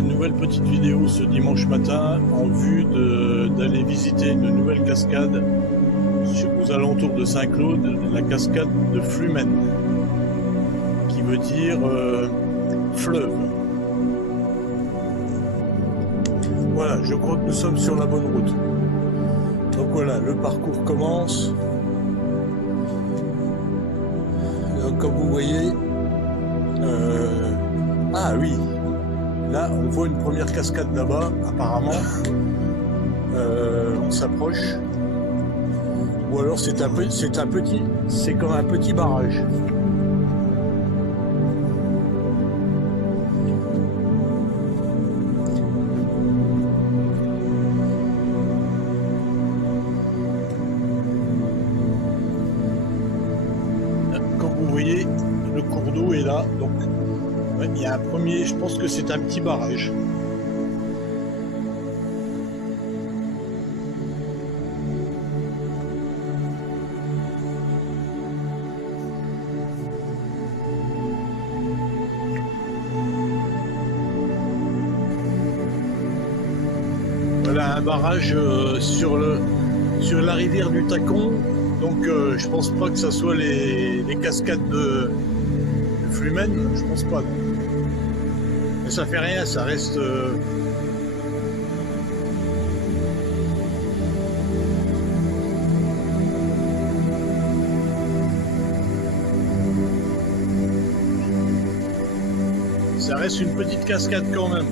Voilà, nouvelle petite vidéo ce dimanche matin en vue d'aller visiter une nouvelle cascade aux alentours de Saint-Claude, la cascade de Flumen, qui veut dire fleuve. Voilà, je crois que nous sommes sur la bonne route. Donc voilà, le parcours commence. Donc, comme vous voyez, ah oui, là on voit une première cascade là-bas, apparemment. On s'approche. Ou alors c'est comme un petit barrage. Comme vous voyez, le cours d'eau est là, donc ouais, il y a un premier, je pense que c'est un petit barrage. Voilà un barrage sur la rivière du Tacon, donc je pense pas que ça soit les cascades de Flumen, je pense pas. Mais ça fait rien, ça reste une petite cascade quand même.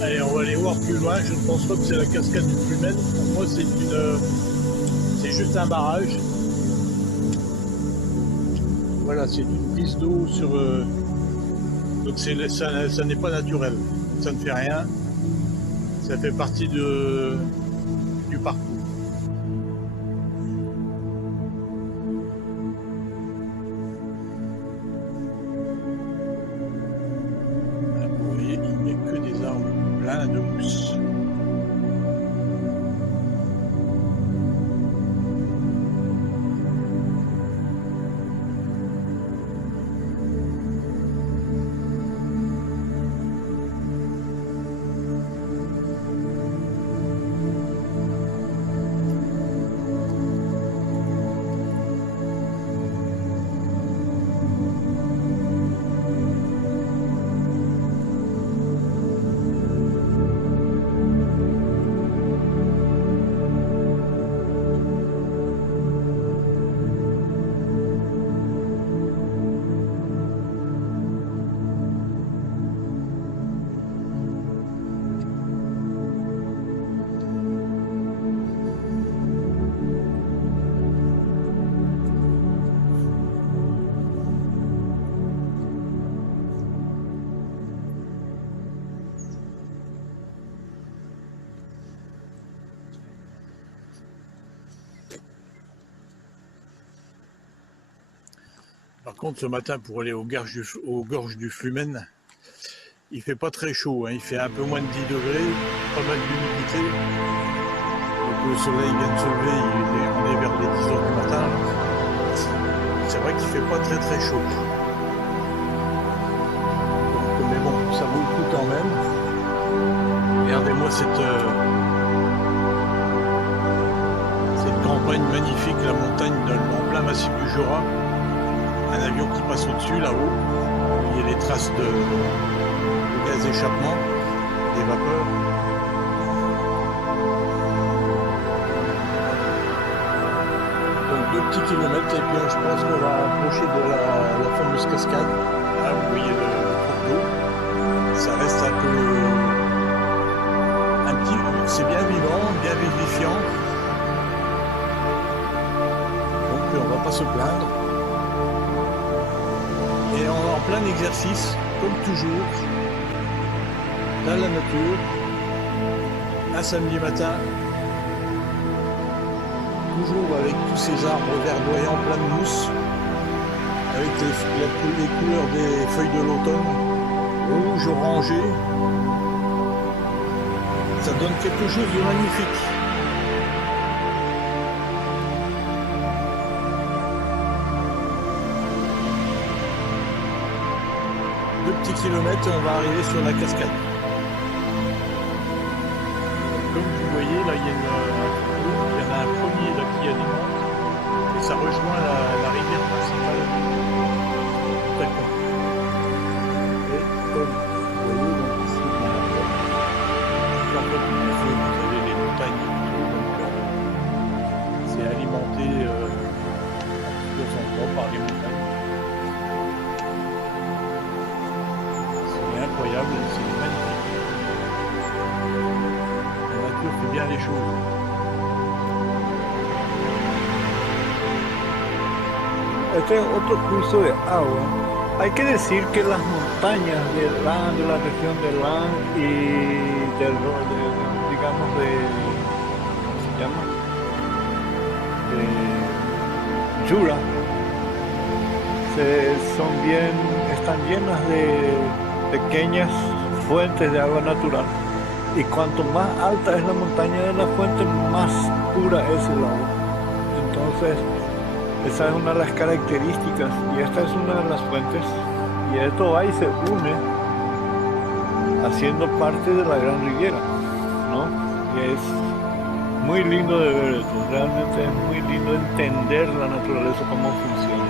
Allez, on va aller voir plus loin. Je ne pense pas que c'est la cascade du Flumen. Pour moi, c'est juste un barrage. Voilà, c'est une prise d'eau sur. Donc ça n'est pas naturel. Ça ne fait rien. Ça fait partie du parcours. Vous voyez, il n'y a que des arbres pleins de mousse. Par contre, ce matin, pour aller aux gorges du Flumen, il fait pas très chaud, hein. Il fait un peu moins de 10 degrés, pas mal d'humidité. Donc le soleil vient de se lever, on est vers les 10 heures du matin. C'est vrai qu'il fait pas très très chaud. Donc, mais bon, ça vaut le coup quand même. Regardez-moi cette campagne magnifique, la montagne en plein massif du Jura. Un avion qui passe au-dessus, là-haut. Il y a les traces de gaz d'échappement, des vapeurs. Donc 2 petits kilomètres et puis je pense qu'on va approcher de la fameuse cascade. Là, vous voyez le cours d'eau. Ça reste un petit, c'est bien vivant, bien vivifiant. Donc on va pas se plaindre. Et on est en plein exercice, comme toujours, dans la nature, un samedi matin, toujours avec tous ces arbres verdoyants plein de mousse, avec les couleurs des feuilles de l'automne, rouge, orangé. Ça donne quelque chose de magnifique. 2 petits kilomètres et on va arriver sur la cascade. Comme vous voyez, là il y en a un premier là, qui alimente et ça rejoint la rivière principale. D'accord. Et comme vous voyez, donc ici, vous avez les montagnes et tout, donc c'est alimenté à plusieurs endroits par les montagnes. Incroyable, c'est magnifique. La nature fait bien les choses. Este es otro curso de agua. Hay que decir que las montañas de Lan, de la región de Lan y digamos de, ¿cómo se llama? De Jura, están llenas de pequeñas fuentes de agua natural, y cuanto más alta es la montaña de la fuente, más pura es el agua. Entonces esa es una de las características, y esta es una de las fuentes, y esto va y se une haciendo parte de la Gran Riviera, ¿no? Y es muy lindo de ver esto, realmente es muy lindo entender la naturaleza, cómo funciona.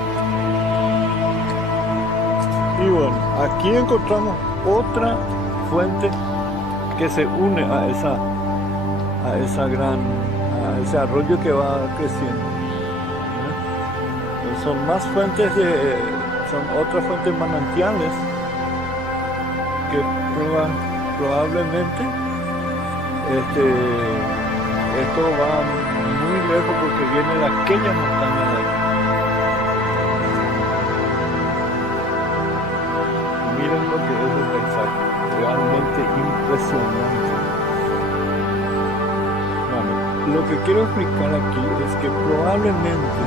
Y bueno, aquí encontramos otra fuente que se une a ese arroyo que va creciendo. Son más fuentes son otras fuentes manantiales que probablemente esto va muy lejos porque viene de aquella montaña de allá. Miren lo que es el paisaje, realmente impresionante. Vale. Lo que quiero explicar aquí es que probablemente,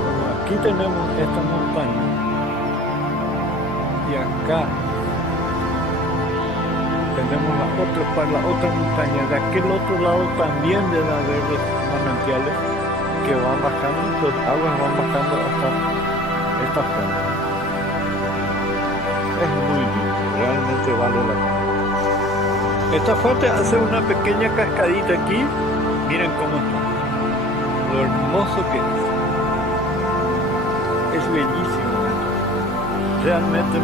como aquí tenemos esta montaña y acá tenemos la otra montaña, de aquel otro lado también debe haber los manantiales que van bajando, las aguas van bajando hasta esta fuente. Es muy lindo, realmente vale la pena. Esta fuente hace una pequeña cascadita aquí, miren cómo está, lo hermoso que es bellísimo. Realmente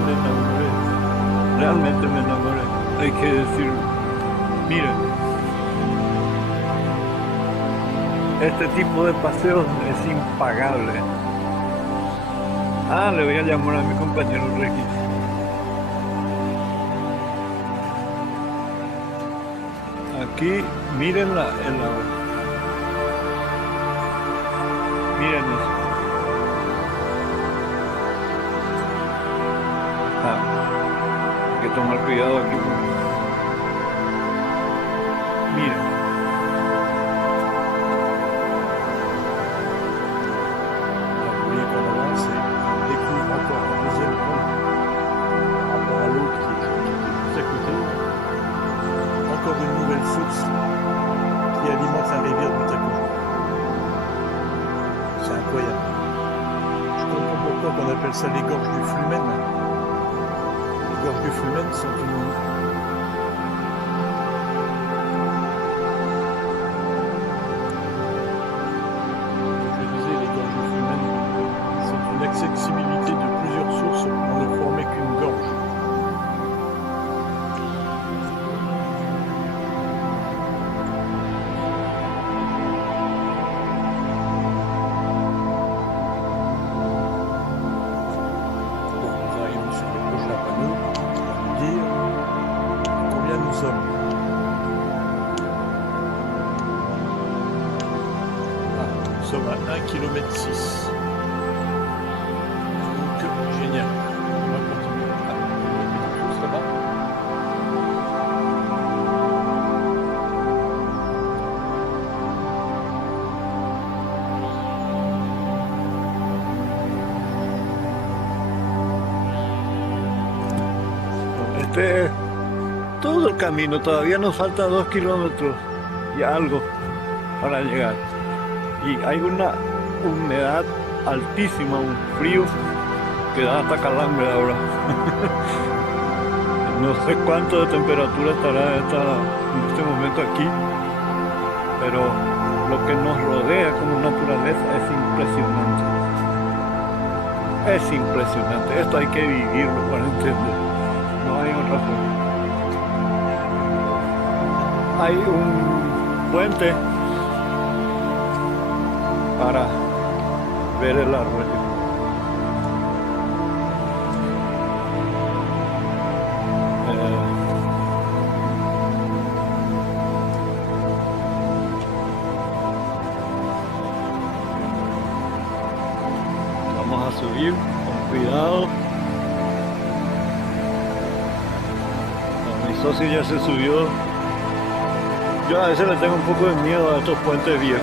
me enamoré, hay que decirlo. Miren, este tipo de paseos es impagable. Le voy a llamar a mi compañero Regis. Aquí miren el agua. Miren eso. Hay que tomar cuidado aquí. Miren. Vous voyez qu'en avant, c'est des qu'on appelle ça les gorges du Flumen. Les gorges du Flumen sont une accessibilité de plusieurs sources pour ne former qu'une gorge. Nous sommes à 1,6 km. Donc, génial. On va continuer. Ça va ? Este es todo el camino, todavía nos falta 2 kilómetros y algo para llegar. Y hay una humedad altísima, un frío que da hasta calambre ahora. No sé cuánto de temperatura estará en este momento aquí, pero lo que nos rodea como naturaleza es impresionante. Es impresionante, esto hay que vivirlo para entender, no hay otra forma. Hay un puente para ver el arroyo. Vamos a subir con cuidado. Mi socio ya se subió. Yo a veces le tengo un poco de miedo a estos puentes viejos.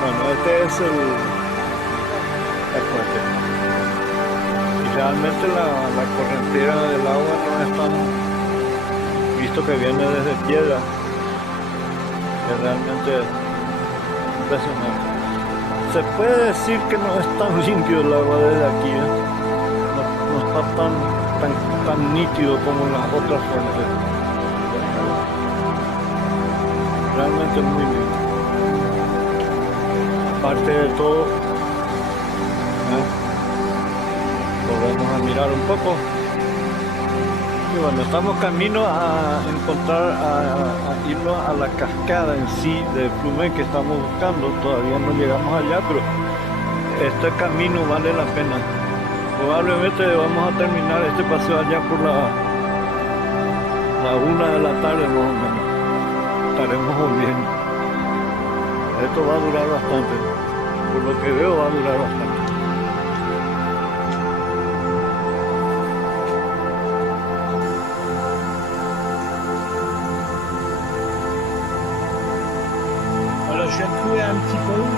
Bueno, este es el puente. Y realmente la correntera del agua no es tan, visto que viene desde piedra, es realmente impresionante. Se puede decir que no es tan limpio el agua desde aquí, no está tan nítido como las otras fuentes. Realmente muy limpio. Aparte de todo, lo vamos a mirar un poco. Y bueno, estamos camino a encontrar, a irnos a la cascada en sí de Flumen que estamos buscando. Todavía no llegamos allá, pero este camino vale la pena. Probablemente vamos a terminar este paseo allá por la 1 de la tarde más o menos. Estaremos volviendo. Esto va a durar bastante. Por lo que veo va a durar bastante. Voilà, je viens de trouver un petit pont.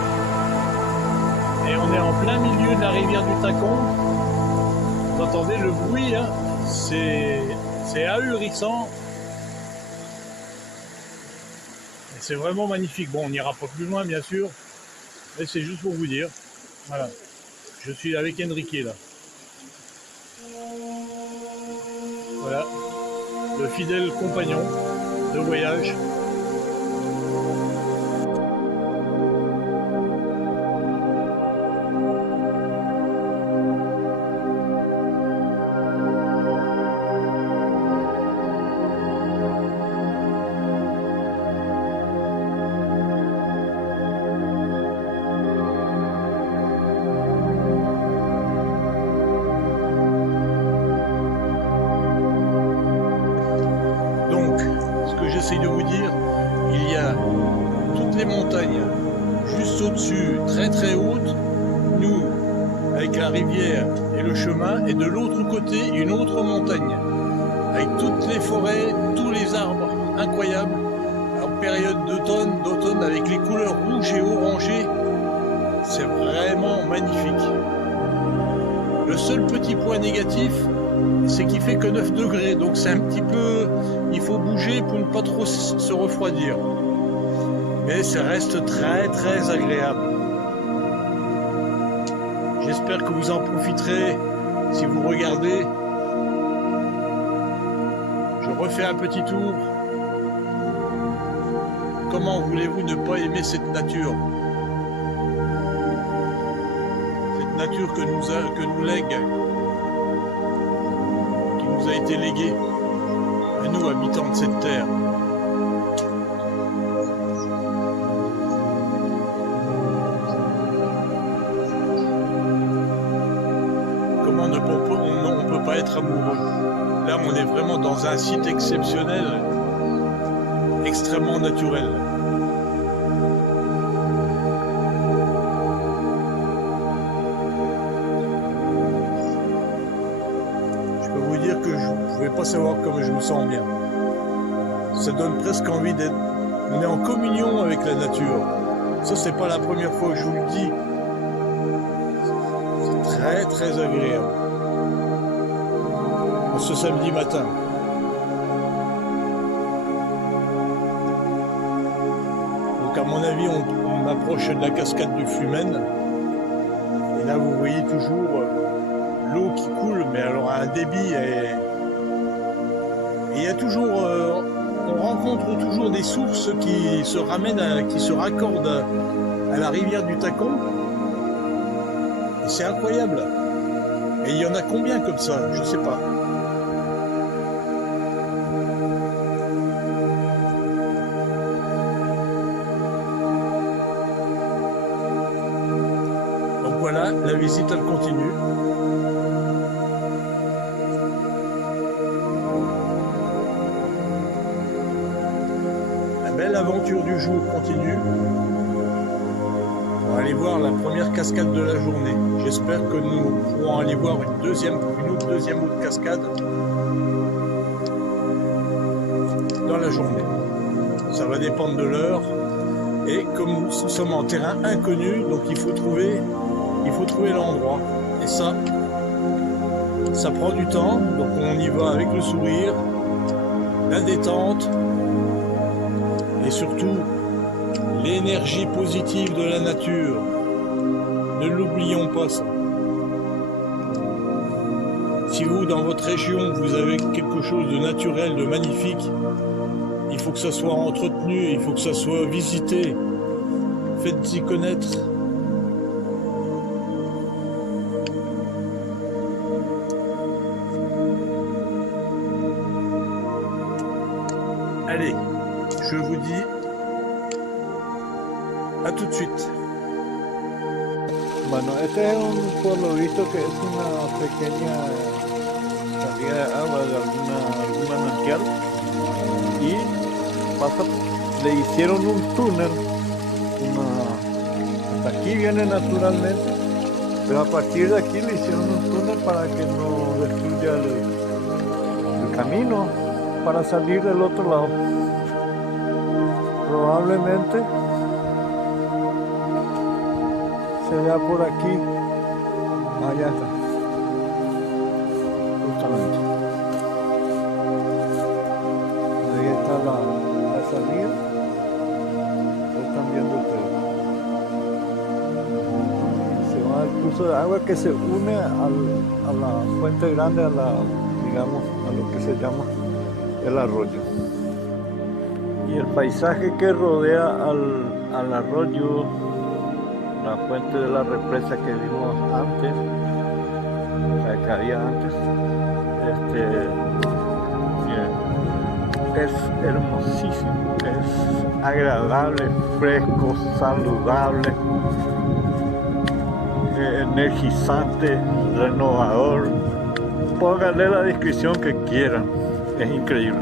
Et on est en plein milieu de la rivière du Tacon. Vous entendez le bruit, hein, c'est ahurissant. Et c'est vraiment magnifique. Bon, on n'ira pas plus loin, bien sûr. Mais c'est juste pour vous dire. Voilà. Je suis avec Enrique, là. Voilà. Le fidèle compagnon de voyage. J'essaie de vous dire, il y a toutes les montagnes juste au-dessus, très très hautes, nous avec la rivière et le chemin, et de l'autre côté une autre montagne avec toutes les forêts, tous les arbres incroyables en période d'automne avec les couleurs rouges et orangées. C'est vraiment magnifique. Le seul petit point négatif, c'est qu'il fait que 9 degrés, donc c'est un petit peu, il faut bouger pour ne pas trop se refroidir. Mais ça reste très très agréable. J'espère que vous en profiterez si vous regardez. Je refais un petit tour. Comment voulez-vous ne pas aimer cette nature? Cette nature que nous lègue, qui nous a été léguée, à nous, habitants de cette terre. Comment on ne peut pas être amoureux? Là, on est vraiment dans un site exceptionnel, extrêmement naturel. Je peux vous dire que je ne pouvais pas savoir comment je me sens bien. Ça donne presque envie d'être... On est en communion avec la nature. Ça, c'est pas la première fois que je vous le dis. C'est très, très agréable. Ce samedi matin. Donc à mon avis, on approche de la cascade du Flumen. Et là, vous voyez toujours l'eau qui coule, mais alors à un débit. Et il y a toujours... on rencontre toujours des sources qui se ramènent, qui se raccordent à la rivière du Tacon. Et c'est incroyable. Et il y en a combien comme ça? Je sais pas. Voilà, la visite elle continue. La belle aventure du jour continue. On va aller voir la première cascade de la journée. J'espère que nous pourrons aller voir une autre deuxième cascade dans la journée. Ça va dépendre de l'heure. Et comme nous sommes en terrain inconnu, donc il faut trouver l'endroit. Et ça prend du temps, donc on y va avec le sourire, la détente, et surtout l'énergie positive de la nature. Ne l'oublions pas ça. Si vous, dans votre région, vous avez quelque chose de naturel, de magnifique, il faut que ça soit entretenu, il faut que ça soit visité. Faites-y connaître. Allez, je vous dis à tout de suite. Bueno, este es por lo visto que es una pequeña salida de agua de algún manantial y le hicieron un túnel, hasta aquí viene naturalmente, pero a partir de aquí le hicieron un túnel para que no destruya el camino para salir del otro lado. Probablemente se vea por aquí. Allá está. Justamente. Ahí está la salida. Lo están viendo ustedes. Se va al curso de agua que se une a la fuente grande, digamos, a lo que se llama el arroyo. Y el paisaje que rodea al arroyo, la fuente de la represa que vimos antes, o sea, que había antes, es hermosísimo, es agradable, fresco, saludable, energizante, renovador. Pónganle la descripción que quieran, es increíble.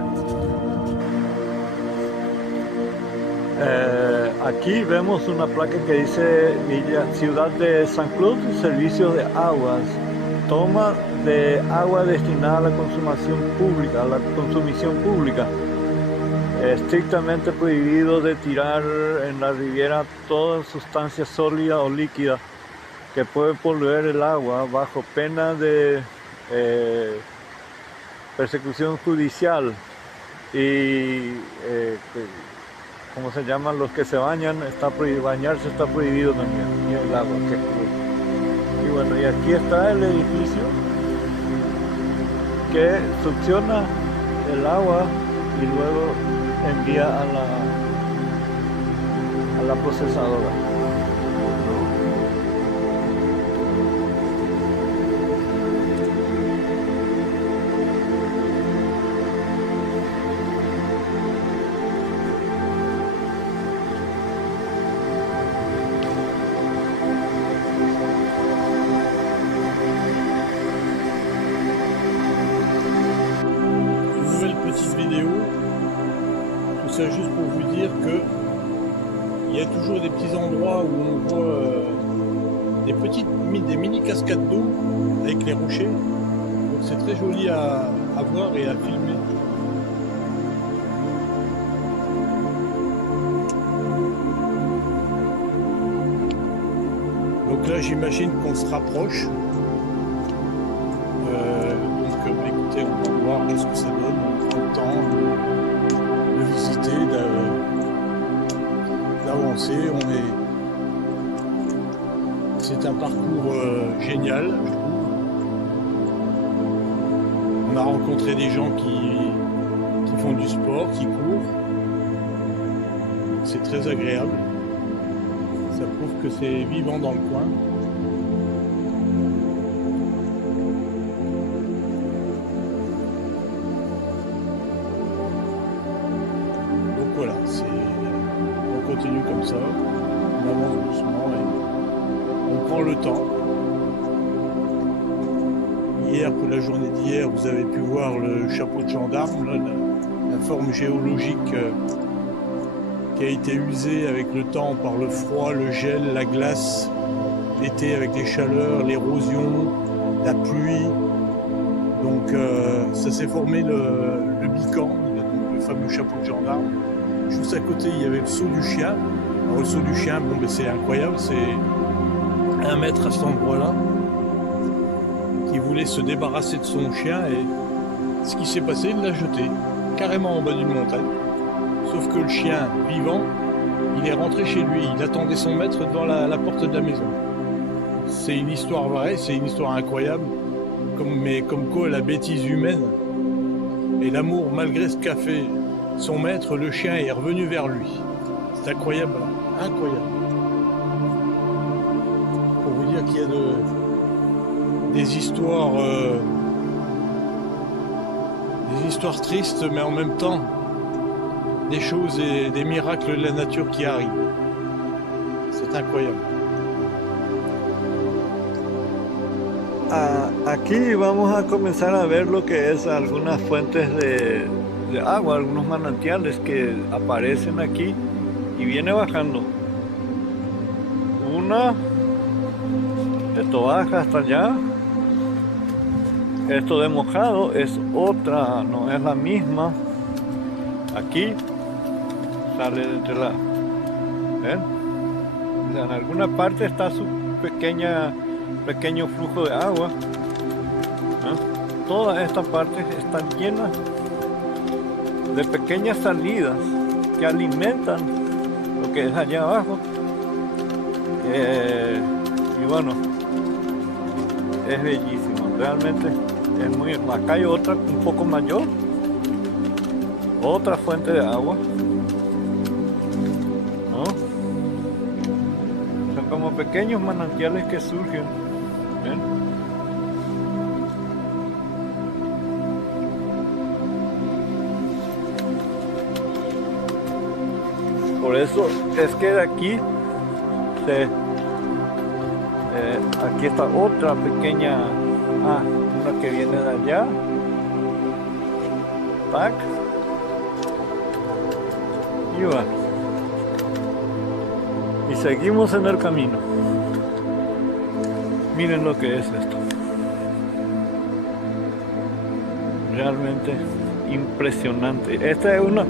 Aquí vemos una placa que dice Ciudad de San Cruz, servicio de aguas, toma de agua destinada a la consumición pública. Estrictamente prohibido de tirar en la riviera toda sustancia sólida o líquida que puede poluir el agua bajo pena de persecución judicial y ¿cómo se llaman? Los que se bañan, bañarse está prohibido también, y el agua que corre. Y bueno, y aquí está el edificio que succiona el agua y luego envía a la procesadora. Tout ça juste pour vous dire que il y a toujours des petits endroits où on voit des mini cascades d'eau avec les rochers. Donc c'est très joli à voir et à filmer. Donc là j'imagine qu'on se rapproche. Écoutez, on va voir qu'est-ce que ça donne. On prend le temps de visiter, d'avancer. C'est un parcours génial, je trouve. On a rencontré des gens qui font du sport, qui courent. C'est très agréable. Ça prouve que c'est vivant dans le coin. Voilà, on continue comme ça, on avance doucement et on prend le temps. Hier, pour la journée d'hier, vous avez pu voir le chapeau de gendarme, là, la forme géologique qui a été usée avec le temps par le froid, le gel, la glace, l'été avec les chaleurs, l'érosion, la pluie. Donc ça s'est formé le Bican, le fameux chapeau de gendarme. Juste à côté, il y avait le saut du chien. Alors, le saut du chien, bon, ben, c'est incroyable, c'est 1 mètre à cet endroit-là, qui voulait se débarrasser de son chien, et ce qui s'est passé, il l'a jeté carrément en bas d'une montagne. Sauf que le chien vivant, il est rentré chez lui, il attendait son maître devant la porte de la maison. C'est une histoire vraie, c'est une histoire incroyable, mais comme quoi la bêtise humaine et l'amour, malgré ce qu'a fait son maître, le chien est revenu vers lui. C'est incroyable, incroyable. Pour vous dire qu'il y a des histoires tristes, mais en même temps des choses et des miracles de la nature qui arrivent. C'est incroyable. Aquí vamos a comenzar a ver lo que es algunas fuentes de agua, algunos manantiales que aparecen aquí y viene bajando. Una, esto baja hasta allá. Esto de mojado es otra, no es la misma. Aquí sale de entre la... ¿ven? En alguna parte está su pequeño flujo de agua. Todas estas partes están llenas de pequeñas salidas que alimentan lo que es allá abajo. Y bueno, es bellísimo, realmente es muy... Acá hay otra un poco mayor, otra fuente de agua, ¿no? Son como pequeños manantiales que surgen, ¿ven? Por eso es que de aquí aquí está otra pequeña, una que viene de allá, tac, y va, y seguimos en el camino. Miren lo que es esto, realmente impresionante. Esta es una...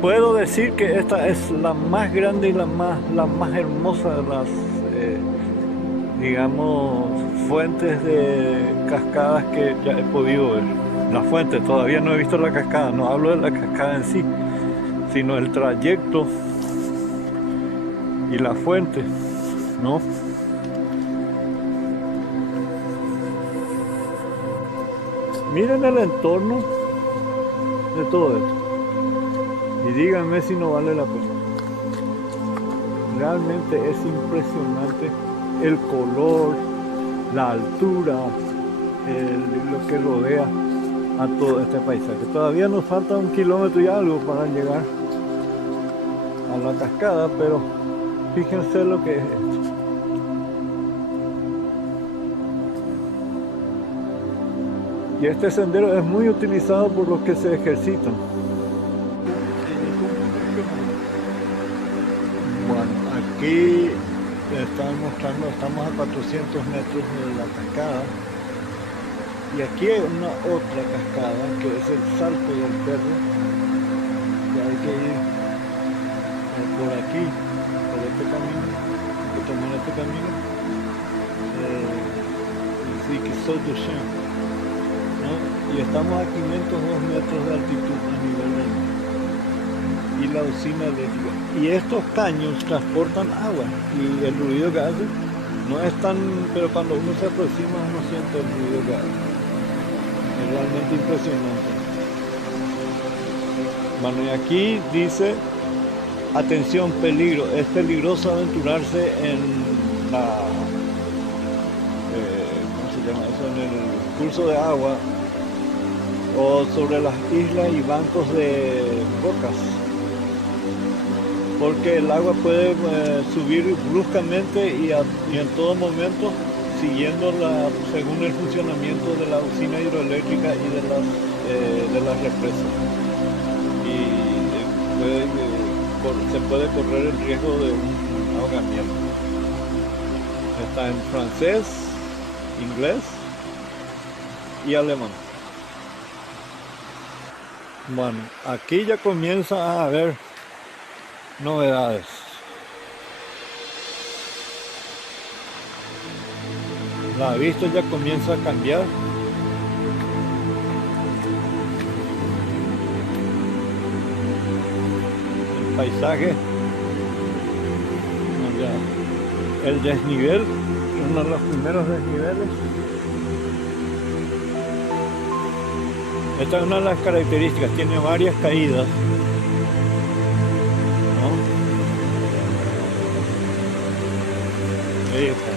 Puedo decir que esta es la más grande y la más hermosa de las, digamos, fuentes de cascadas que ya he podido ver. La fuente, todavía no he visto la cascada, no hablo de la cascada en sí, sino el trayecto y la fuente, ¿no? Miren el entorno de todo esto y díganme si no vale la pena. Realmente es impresionante el color, la altura, lo que rodea a todo este paisaje. Todavía nos falta 1 kilómetro y algo para llegar a la cascada, pero fíjense lo que es esto. Y este sendero es muy utilizado por los que se ejercitan. Bueno, aquí están mostrando, estamos a 400 metros de la cascada. Y aquí hay una otra cascada que es el Salto del Perro, que hay que ir por aquí, por este camino, hay que tomar este camino, ¿no? Y estamos a 502 metros de altitud a nivel del mar. Y la usina eléctrica. Y estos caños transportan agua y el ruido que hace no es tan, pero cuando uno se aproxima uno siente el ruido que hace. Es realmente impresionante. Bueno, y aquí dice, atención, peligro, es peligroso aventurarse en la, ¿cómo se llama eso? En el curso de agua o sobre las islas y bancos de rocas, porque el agua puede subir bruscamente y en todo momento, siguiendo según el funcionamiento de la usina hidroeléctrica y de las represas. Y se puede correr el riesgo de un ahogamiento. Está en francés, inglés y alemán. Bueno, aquí ya comienza a haber novedades. La vista ya comienza a cambiar. El paisaje, el desnivel, uno de los primeros desniveles. Esta es una de las características, tiene varias caídas, ¿no? Ahí está.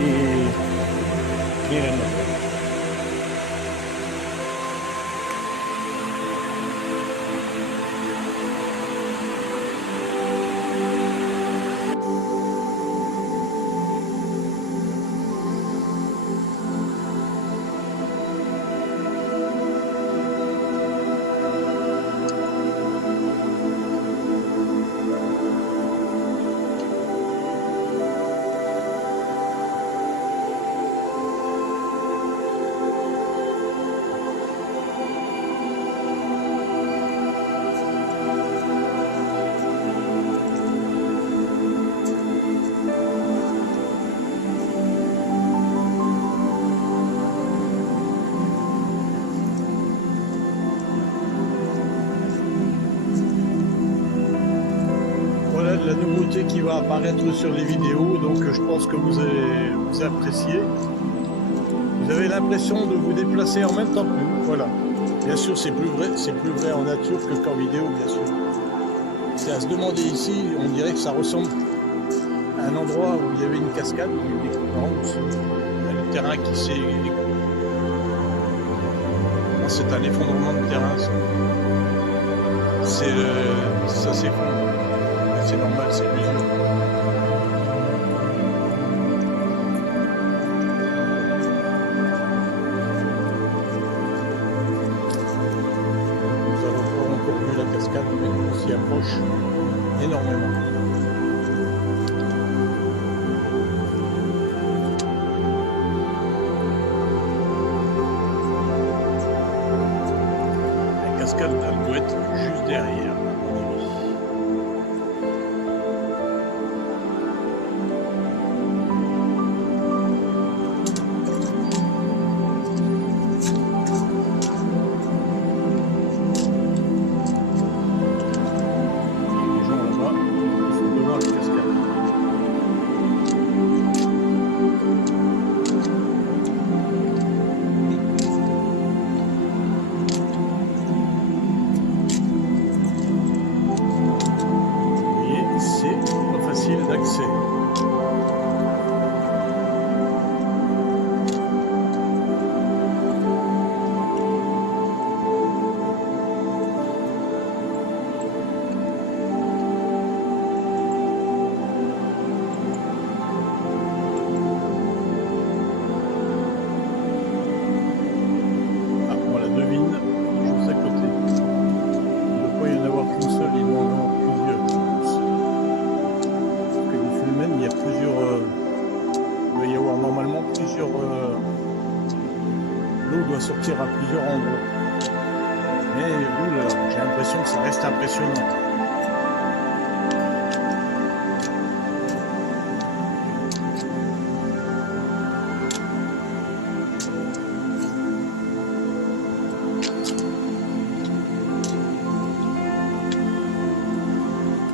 Y mírenlo. La nouveauté qui va apparaître sur les vidéos, donc je pense que vous allez apprécier. Vous avez l'impression de vous déplacer en même temps que nous, voilà. Bien sûr, c'est plus vrai en nature que qu'en vidéo, bien sûr. C'est à se demander ici, on dirait que ça ressemble à un endroit où il y avait une cascade, il y a le terrain qui s'est... C'est un effondrement de terrain, ça s'effondre. C'est normal, c'est l'usure. Nous avons pas encore vu la cascade, mais on s'y approche énormément. La cascade d'Algouette juste derrière. l'accès. L'eau doit sortir à plusieurs endroits. Mais oula, j'ai l'impression que ça reste impressionnant.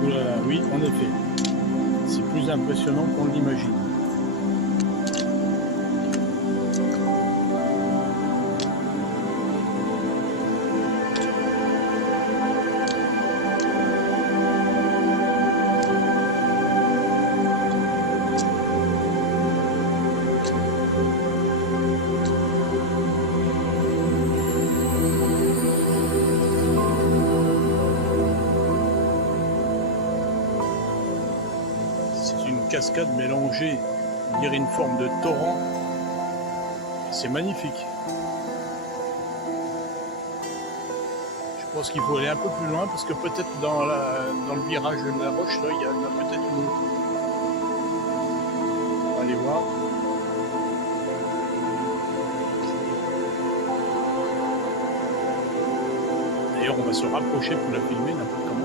Oula, oui, en effet. C'est plus impressionnant qu'on l'imagine. Cascade mélangée, on dirait une forme de torrent. C'est magnifique. Je pense qu'il faut aller un peu plus loin parce que peut-être dans le virage de la roche, là, il y en a peut-être une autre. On va aller voir. D'ailleurs, on va se rapprocher pour la filmer n'importe comment.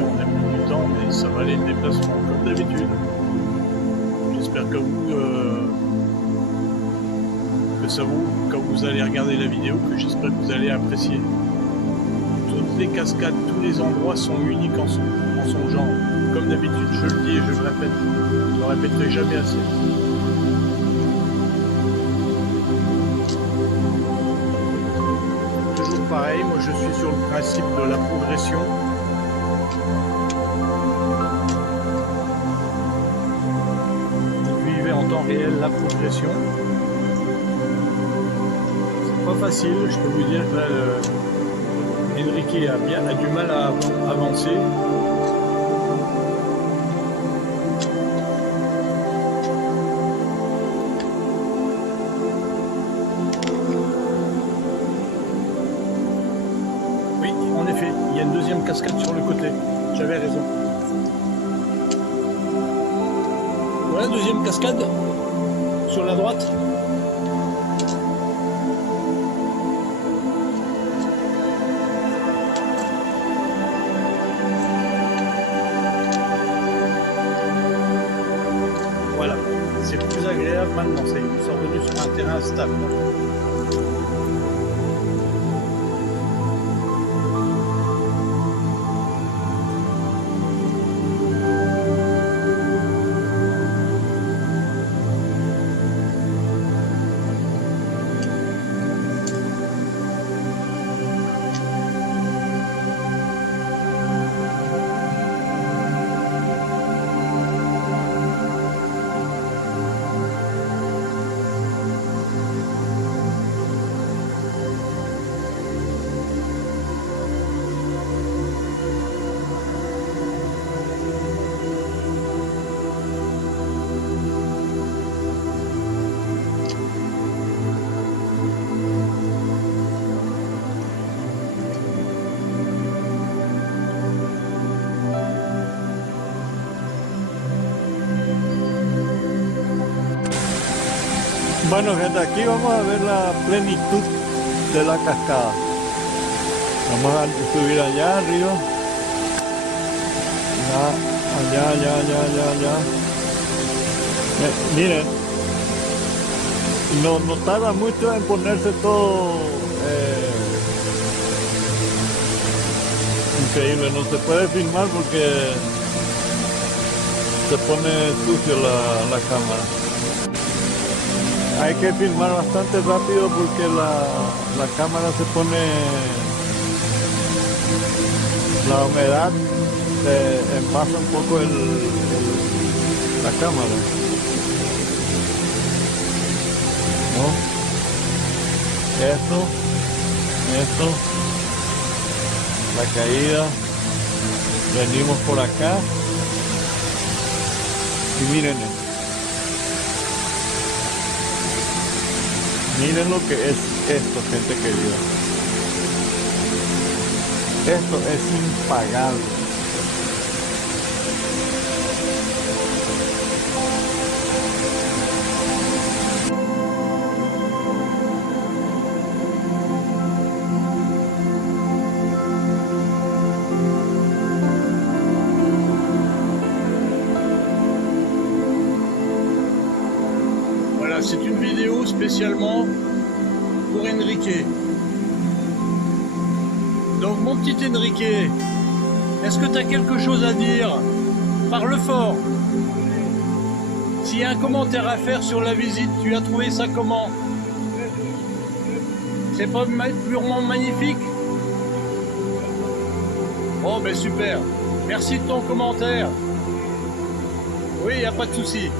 On a plus de temps, mais ça va aller le déplacement comme d'habitude. J'espère que quand vous allez regarder la vidéo, j'espère que vous allez apprécier. Toutes les cascades, tous les endroits sont uniques en son genre. Comme d'habitude, je le dis et je le répète. Je ne le répéterai jamais assez. Toujours pareil, moi je suis sur le principe de la progression. Temps réel la progression. C'est pas facile, je peux vous dire que là Enrique a du mal à avancer. Oui, en effet, il y a une deuxième cascade sur le côté. J'avais raison. Voilà, deuxième cascade sur la droite. Voilà, c'est plus agréable maintenant, ils sont revenus sur un terrain stable. Bueno, gente, aquí vamos a ver la plenitud de la cascada. Vamos a subir allá arriba. Allá. Miren, No tarda mucho en ponerse todo increíble. No se puede filmar porque se pone sucio la cámara. Hay que filmar bastante rápido porque la cámara se pone, la humedad envasa un poco la cámara, ¿no? Esto, la caída, venimos por acá y miren lo que es esto, gente querida. Esto es impagable. Voilà, c'est une vidéo spécialement pour Enrique. Donc mon petit Enrique, est-ce que tu as quelque chose à dire? Parle fort. S'il y a un commentaire à faire sur la visite, tu as trouvé ça comment? C'est pas purement magnifique? Bon ben super, merci de ton commentaire. Oui, il n'y a pas de souci.